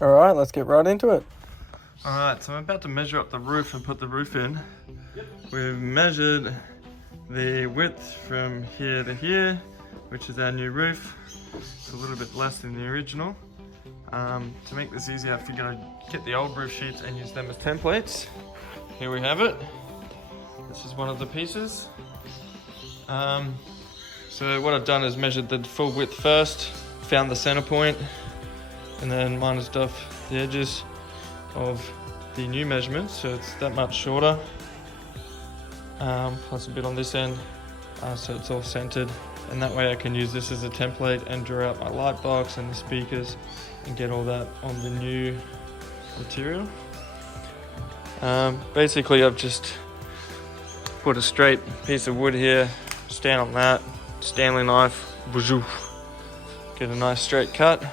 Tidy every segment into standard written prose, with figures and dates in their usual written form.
All right, let's get right into it. All right, so I'm about to measure up the roof and put the roof in. We've measured the width from here to here, which is our new roof. It's a little bit less than the original. To make this easier, I figured I'd get the old roof sheets and use them as templates. Here we have it. This is one of the pieces. So what I've done is measured the full width first, found the center point, and then minused off the edges of the new measurements, so it's that much shorter. Plus a bit on this end, so it's all centered. And that way I can use this as a template and draw out my light box and the speakers and get all that on the new material. Basically I've just put a straight piece of wood here, stand on that, Stanley knife, get a nice straight cut,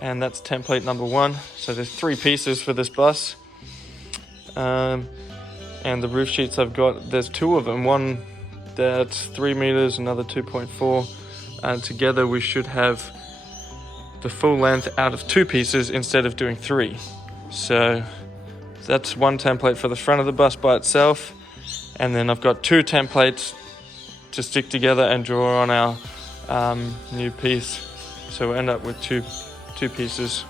and that's template number 1. So there's 3 pieces for this bus. And the roof sheets I've got, there's 2 of them, one that's 3 meters, another 2.4, and together we should have the full length out of 2 pieces instead of doing 3. So that's one template for the front of the bus by itself, and then I've got 2 templates to stick together and draw on our new piece, so we'll end up with two pieces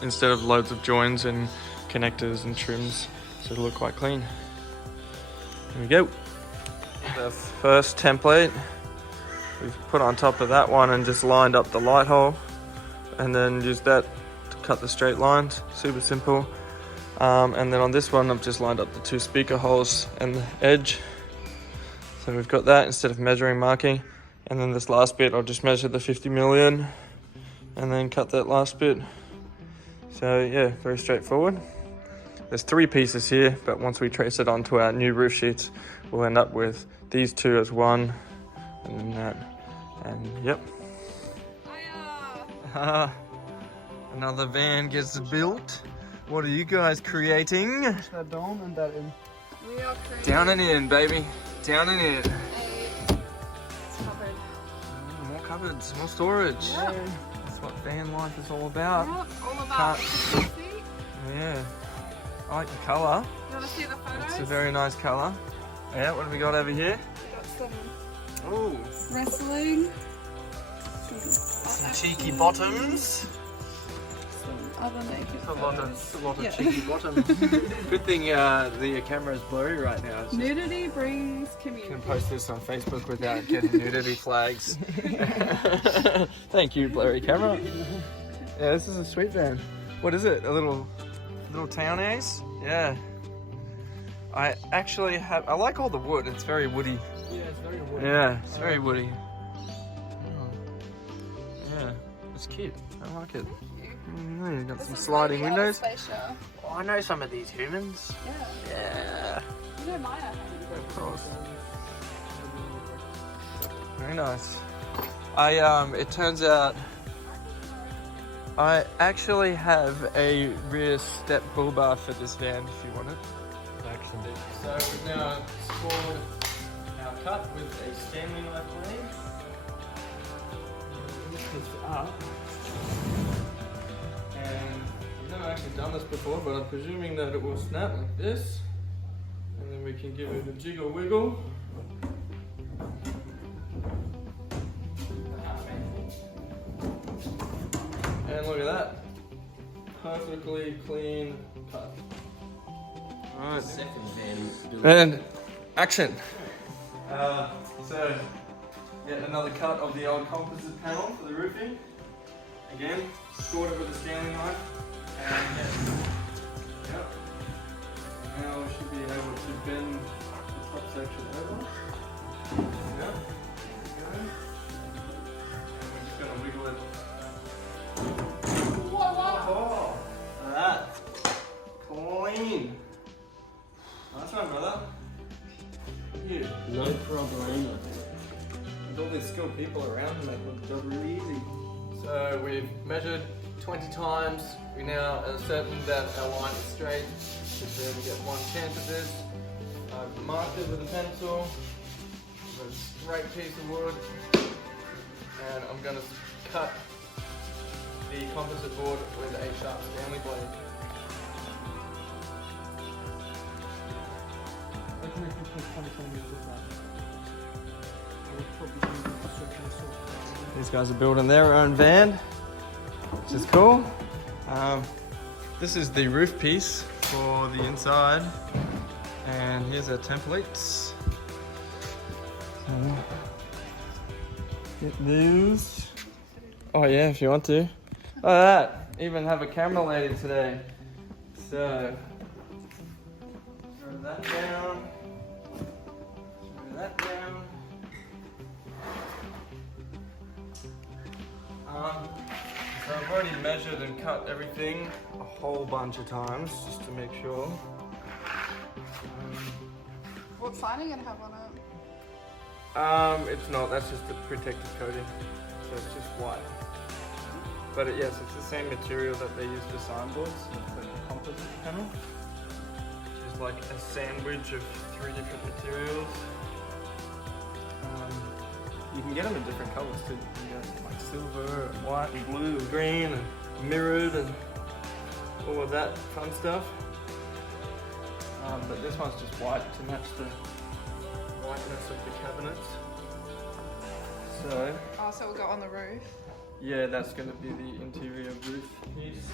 instead of loads of joins and connectors and trims, so it'll look quite clean. Here we go. The first template we've put on top of that one and just lined up the light hole, and then used that to cut the straight lines. Super simple. And then on this one I've just lined up the 2 speaker holes and the edge, so we've got that instead of measuring, marking. And then this last bit I'll just measure the 50 million and then cut that last bit. So yeah, very straightforward. There's 3 pieces here, but once we trace it onto our new roof sheets, we'll end up with these 2 as one, and then that, and yep. Another van gets built. What are you guys creating? That down and that in. We are creating Down and in, baby. Down and in. a cupboard. More cupboards, more storage. Yeah. That's what van life is all about. Yeah, all about efficiency. Yeah. I like the colour. You want to see the photos? It's a very nice colour. Yeah, what have we got over here? We got some Oh, wrestling. some cheeky bottoms. Some other naked A lot of Yeah. cheeky bottoms. Good thing the camera is blurry right now. It's just- Nudity brings you can community. post this on Facebook without getting nudity flags. Thank you, blurry camera. Yeah, this is a sweet van. What is it? A little town ace? Yeah. I actually have. I like all the wood. It's very woody. Yeah, it's very woody. Yeah, it's very woody. Oh. Yeah, it's cute. I like it. You've got some sliding windows. Spatial. Oh, I know some of these humans. Yeah. Yeah, You know Maya. of course. Very nice. It turns out I actually have a rear step bull bar for this van if you want it. Excellent. So we've now scored our cut with a Stanley knife blade. It's up. And I've never actually done this before, but I'm presuming that it will snap like this. And then we can give it a jiggle wiggle. And look at that. Perfectly clean cut. Alright. And action. So, yet another cut of the old composite panel for the roofing. Again, scored it with a Stanley knife. And yep. Now we should be able to bend the top section over. Yep. There we go. And we're just going to wiggle it. Oh, that. Clean. Nice one, brother. You. No problem. With all these skilled people around to make the job really easy. So we've measured 20 times. We now are certain that our line is straight. Just there we get one chance of this. I've marked it with a pencil. With a straight piece of wood. And I'm going to cut the composite board with a sharp Stanley blade. Reckon if you put 20 centimeters of that, I would probably use it to stretch and sort. These guys are building their own van, which is cool. This is the roof piece for the inside, and here's our templates. So, get these. Oh yeah, if you want to. Look at that. Even have a camera lady today. So, throw that down. Throw that down. So I've already measured and cut everything a whole bunch of times just to make sure. What sign are you gonna have on it? It's not, that's just a protective coating. So it's just white. But yes, it's the same material that they use for signboards. It's like a composite panel. Which is like a sandwich of 3 different materials. You can get them in different colors too. You can get like silver and white and blue and green and mirrored and all of that fun stuff. But this one's just white to match the whiteness of the cabinets. So, Oh, so we'll go on the roof. yeah, that's going to be the interior roof piece.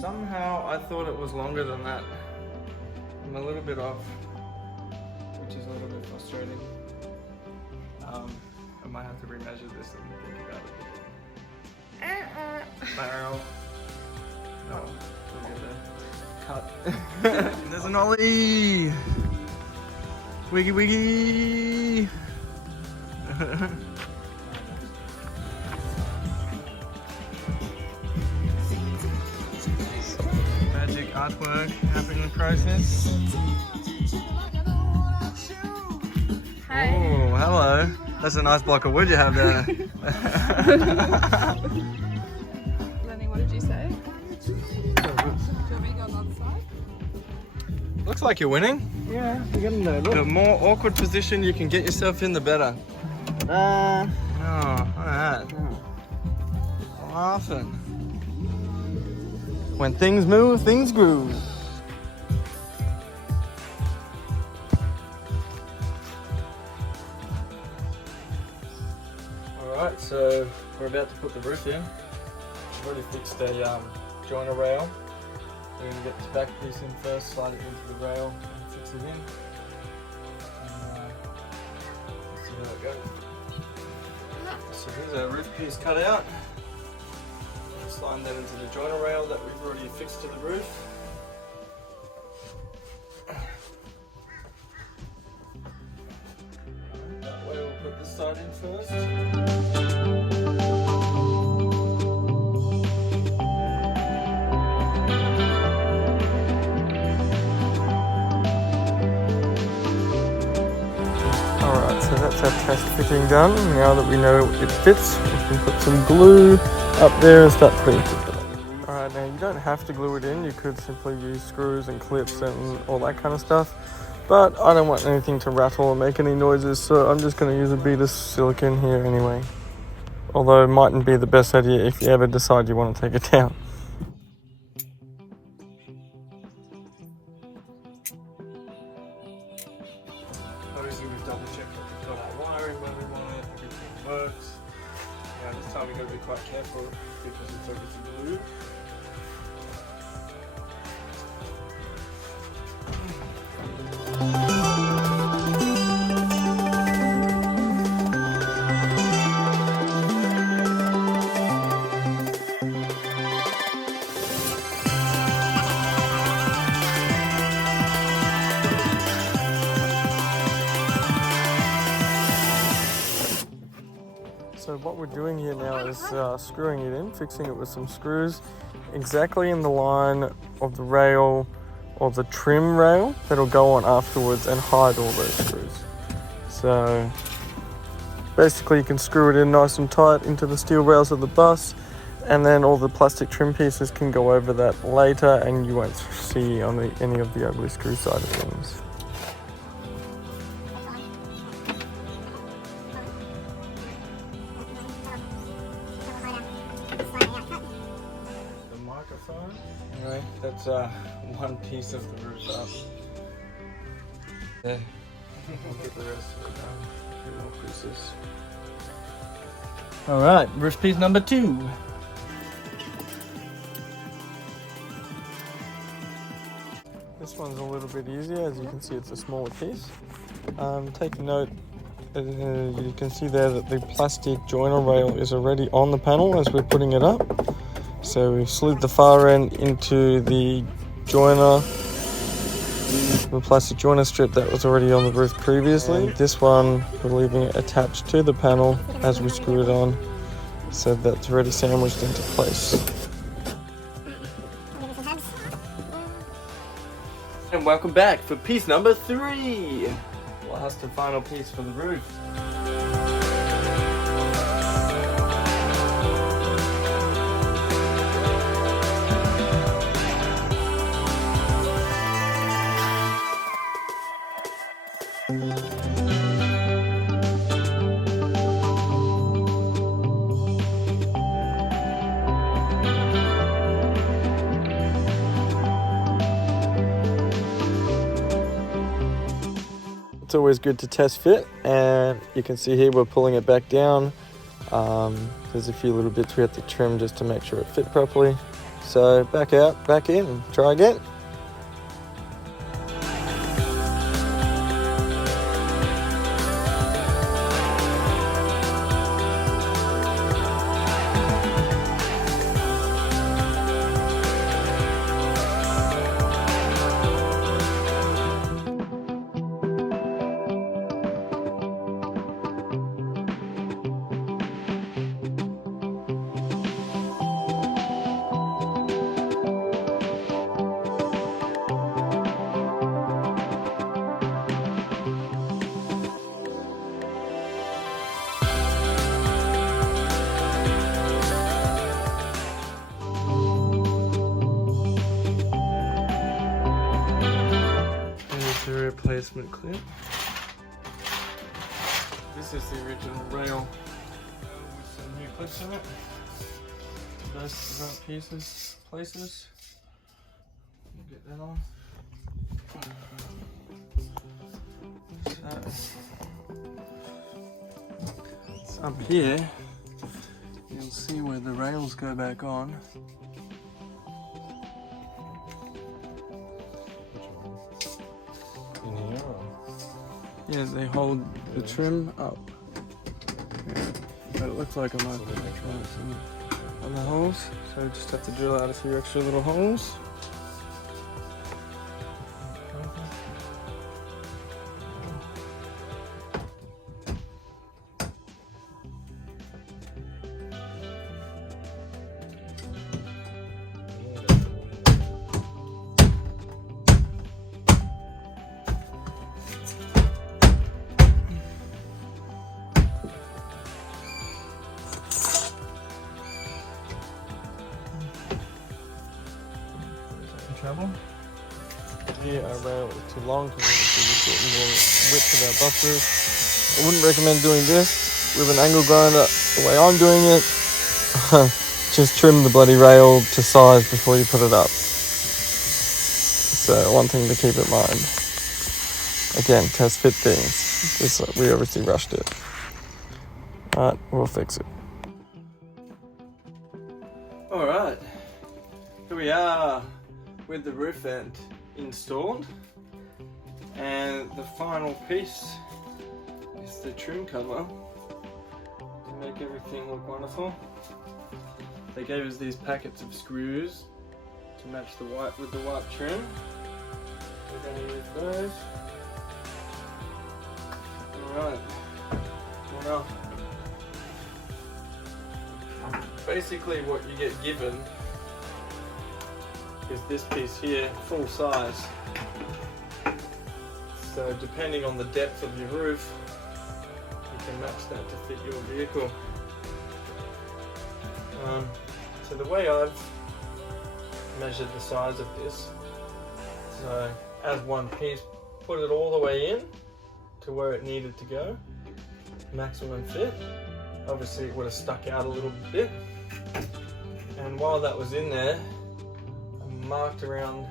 Somehow I thought it was longer than that. I'm a little bit off, which is a little bit frustrating. I might have to remeasure this and think about it. Barrel. No, we'll get there. Cut. There's an ollie! Wiggy wiggy! Magic artwork happening in process. Hi. Oh, hello. That's a nice block of wood you have there. Lenny, what did you say? Do you want me to go on the other side? Looks like you're winning. Yeah, we're getting there. The Look. more awkward position you can get yourself in, the better. Oh, look at that. Laughing. When things move, things groove. Alright, so we're about to put the roof in. We've already fixed a joiner rail. We're going to get this back piece in first, slide it into the rail, and fix it in. And, let's see how it goes. So here's our roof piece cut out. Slide that into the joiner rail that we've already fixed to the roof. That way we'll put this side in first. Alright, so that's our test fitting done. Now that we know it fits, we can put some glue up there and start putting it together. Alright, now you don't have to glue it in, you could simply use screws and clips and all that kind of stuff. But I don't want anything to rattle or make any noises, so I'm just going to use a bead of silicone here anyway. Although it mightn't be the best idea if you ever decide you want to take it down. Obviously we've double checked that we've got our wiring where we want it, everything works. Yeah, this time we've got to be quite careful because it's obviously glued. So what we're doing here now is screwing it in, fixing it with some screws exactly in the line of the rail or the trim rail that'll go on afterwards and hide all those screws. So basically you can screw it in nice and tight into the steel rails of the bus, and then all the plastic trim pieces can go over that later and you won't see on any of the ugly screw side of things. That's one piece of the roof up. Yeah, we'll get the rest of it done. A few more pieces. Alright, roof piece number 2. This one's a little bit easier. As you can see, it's a smaller piece. Take note, you can see there that the plastic joiner rail is already on the panel as we're putting it up. So we've slid the far end into the joiner, the plastic joiner strip that was already on the roof previously. And this one, we're leaving it attached to the panel as we screw it on, so that's already sandwiched into place. And welcome back for piece number 3. Last and final piece for the roof. It's always good to test fit, and you can see here we're pulling it back down. There's a few little bits we have to trim just to make sure it fit properly. So back out, back in, try again. The replacement clip. This is the original rail with some new clips in it. Those front pieces, places. We'll get that on. So up here, you'll see where the rails go back on. Yeah, they hold the trim up. Yeah. But it looks like I might have to try some other holes, so we just have to drill out a few extra little holes. Trouble? Here our rail is too long because obviously we're shortening the width of our bus roof. I wouldn't recommend doing this with an angle grinder the way I'm doing it. Just trim the bloody rail to size before you put it up. So one thing to keep in mind. Again, test fit things. This, we obviously rushed it. Alright, we'll fix it. Alright, here we are with the roof vent installed, and the final piece is the trim cover to make everything look wonderful. They gave us these packets of screws to match the white with the white trim. We're going to use those. Alright, well, basically what you get given is this piece here, full size. So depending on the depth of your roof, you can match that to fit your vehicle. So the way I've measured the size of this, so as one piece, put it all the way in to where it needed to go, maximum fit. Obviously it would have stuck out a little bit, and while that was in there, I marked around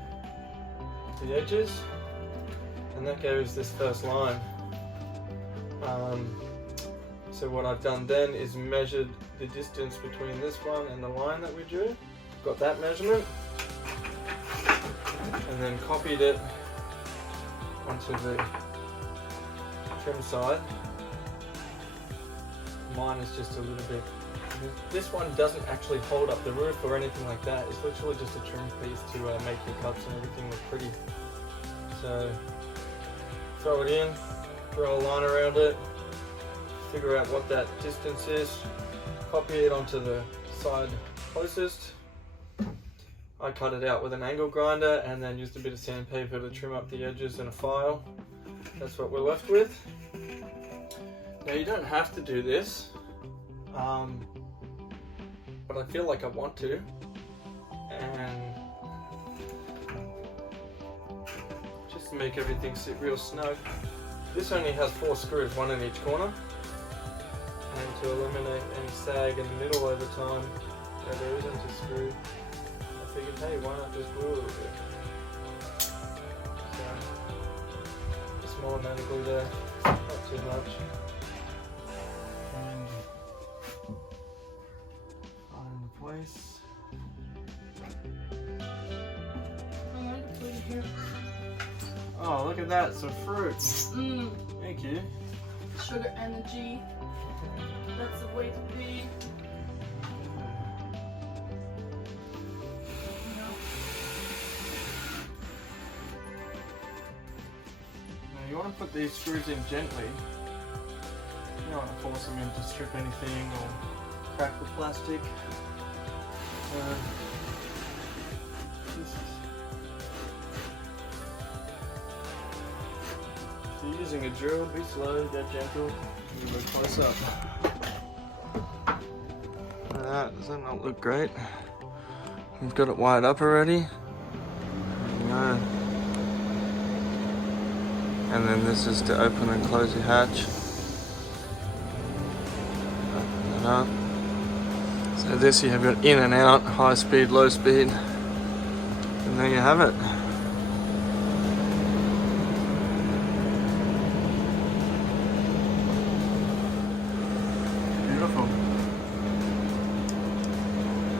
the edges, and that gave us this first line. So what I've done then is measured the distance between this one and the line that we drew, got that measurement, and then copied it onto the trim side. Mine is just a little bit, this one doesn't actually hold up the roof or anything like that. It's literally just a trim piece to make your cuts and everything look pretty. So throw it in, draw a line around it, figure out what that distance is, copy it onto the side closest. I cut it out with an angle grinder and then used a bit of sandpaper to trim up the edges and a file. That's what we're left with. Now you don't have to do this, but I feel like I want to, and just to make everything sit real snug. This only has 4 screws, 1 in each corner, and to eliminate any sag in the middle over time where there isn't a screw, I figured, hey, why not just glue a little bit? So, a small amount of glue there, not too much. And find the place. Oh, look at that, some fruits. Thank you. Sugar energy. That's the way to be. Now you want to put these screws in gently. You don't want to force them in to strip anything or crack the plastic. If you're using a drill, be slow, get gentle, and look close up. Look at that, does that not look great? We've got it wired up already. There you go. And then this is to open and close your hatch. Open it up. So this you have got in and out, high speed, low speed. And there you have it. Beautiful.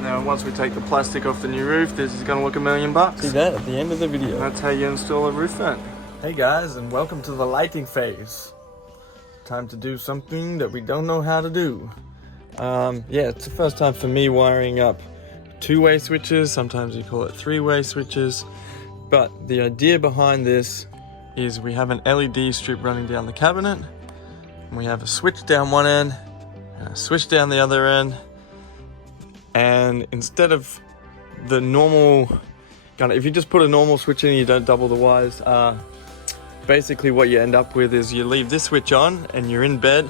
Now once we take the plastic off the new roof, this is going to look $1 million. See that at the end of the video. That's how you install a roof vent. Hey guys, and welcome to the lighting phase. Time to do something that we don't know how to do. Yeah, it's the first time for me wiring up 2-way switches. Sometimes you call it 3-way switches. But the idea behind this is we have an LED strip running down the cabinet. And we have a switch down one end and a switch down the other end. And instead of the normal, if you just put a normal switch in, you don't double the wires. Basically what you end up with is you leave this switch on and you're in bed,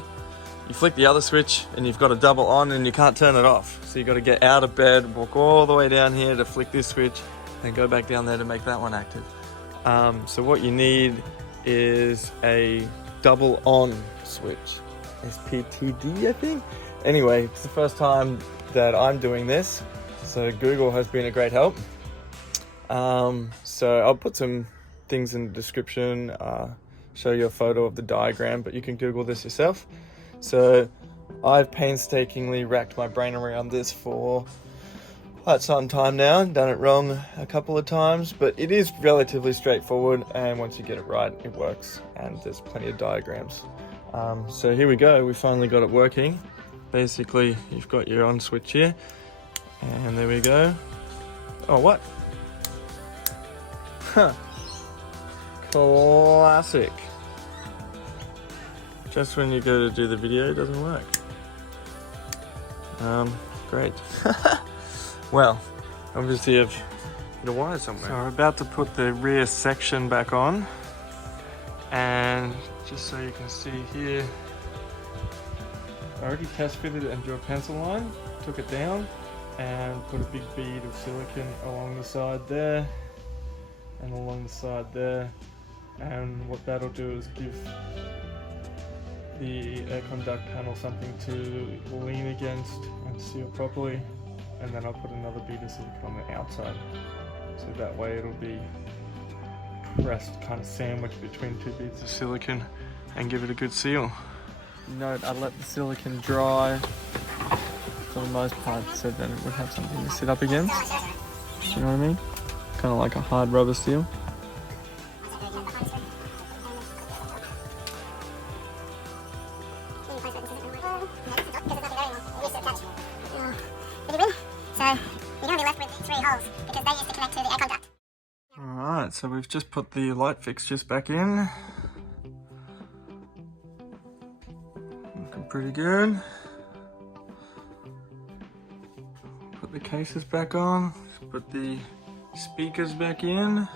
you flick the other switch and you've got a double on and you can't turn it off. So you've got to get out of bed, walk all the way down here to flick this switch and go back down there to make that one active. So what you need is a double on switch. SPTD, I think? Anyway, it's the first time that I'm doing this, so Google has been a great help. So I'll put some things in the description, show you a photo of the diagram, but you can Google this yourself. So I've painstakingly racked my brain around this for quite some time now, done it wrong a couple of times, but it is relatively straightforward, and once you get it right, it works, and there's plenty of diagrams. So here we go, we finally got it working. Basically, you've got your on switch here, and there we go. Oh, what? Huh. Classic. Just when you go to do the video, it doesn't work. Great. Well, obviously I've hit a wire somewhere. So we're about to put the rear section back on. And just so you can see here, I already test fitted it and drew a pencil line, took it down and put a big bead of silicone along the side there and along the side there. And what that'll do is give the air conduct panel something to lean against and seal properly. And then I'll put another bead of silicone on the outside. So that way it'll be pressed kind of sandwiched between two bits of silicone and give it a good seal. Note, I let the silicone dry for the most part so that it would have something to sit up against. You know what I mean? Kind of like a hard rubber seal. Alright, so we've just put the light fixtures back in. Looking pretty good. Put the cases back on. Put the speakers back in.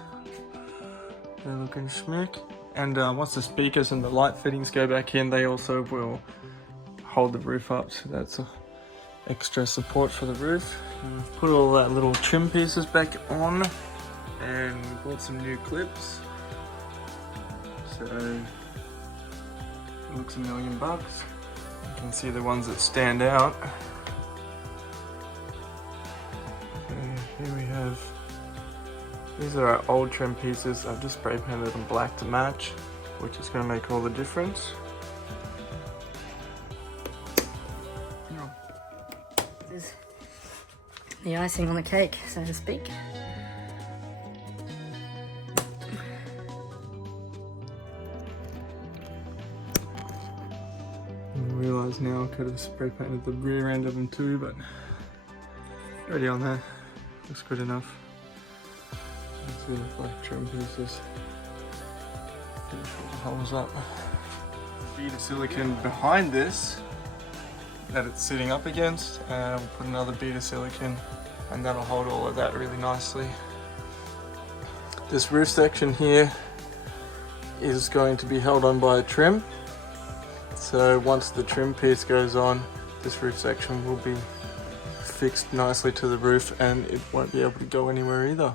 They're looking schmick. And once the speakers and the light fittings go back in, they also will hold the roof up. So that's extra support for the roof. Put all that little trim pieces back on. And we bought some new clips, so it looks $1 million. You can see the ones that stand out. So here we have, these are our old trim pieces. I've just spray painted them black to match, which is going to make all the difference. This is the icing on the cake, so to speak. I realise now I could have spray painted the rear end of them too, but already on there. Looks good enough. Let's see the black trim pieces. Finish all the holes up. Bead of silicone behind this that it's sitting up against, and we'll put another bead of silicone, and that'll hold all of that really nicely. This roof section here is going to be held on by a trim. So once the trim piece goes on, this roof section will be fixed nicely to the roof and it won't be able to go anywhere either.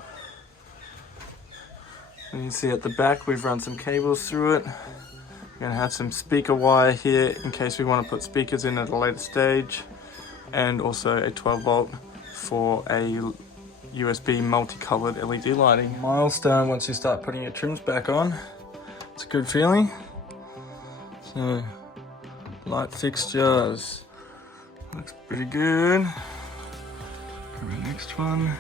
And you can see at the back we've run some cables through it. We're going to have some speaker wire here in case we want to put speakers in at a later stage, and also a 12 volt for a USB multicolored LED lighting. Milestone once you start putting your trims back on. It's a good feeling. So light fixtures, looks pretty good. Go to the next one.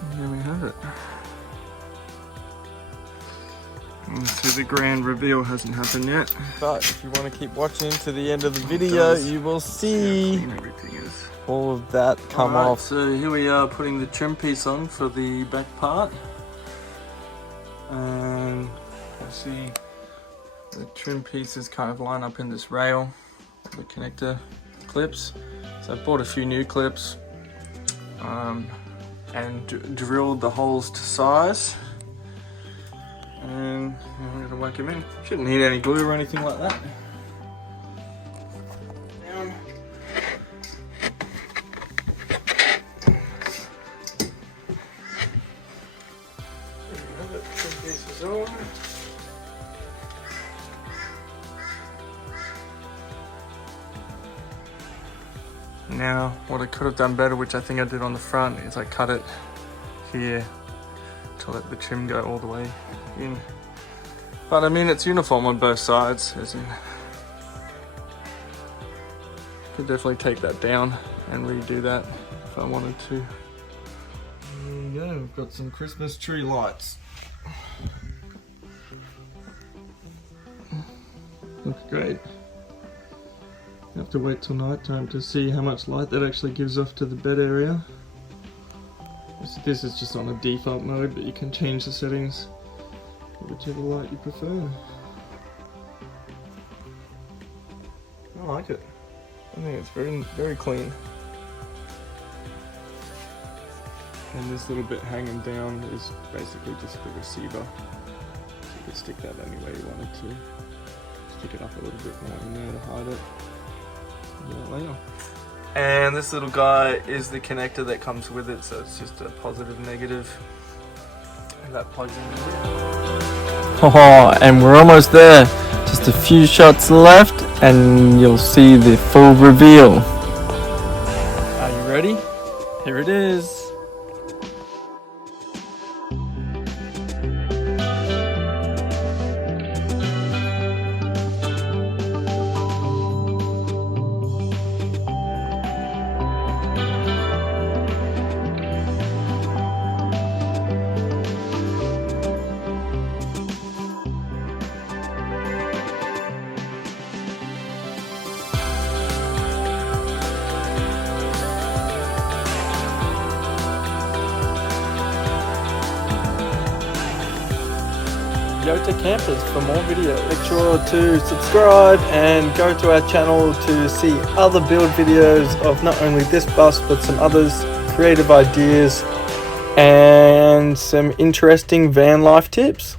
And there we have it. So the grand reveal hasn't happened yet. But if you want to keep watching to the end of the video, you will see everything is. All of that come off. So here we are putting the trim piece on for the back part. And you see the trim pieces kind of line up in this rail, the connector clips. So I bought a few new clips and drilled the holes to size. And I'm going to whack them in. Shouldn't need any glue or anything like that. Down. Now, what I could have done better, which I think I did on the front, is I cut it here to let the trim go all the way in. But I mean, it's uniform on both sides, as in, could definitely take that down and redo that if I wanted to. There you go, we've got some Christmas tree lights. Looks great. You have to wait till night time to see how much light that actually gives off to the bed area. This is just on a default mode, but you can change the settings to whichever light you prefer. I like it. I think it's very clean. And this little bit hanging down is basically just the receiver. So you could stick that any way you wanted to. Stick it up a little bit more in there to hide it. Do that later. And this little guy is the connector that comes with it, so it's just a positive, negative, and that plugs in here. Oh, and we're almost there. Just Just a few shots left and you'll see the full reveal. Are you ready? Here it is. Yota Campers. For more videos, make sure to subscribe and go to our channel to see other build videos of not only this bus but some others, creative ideas and some interesting van life tips.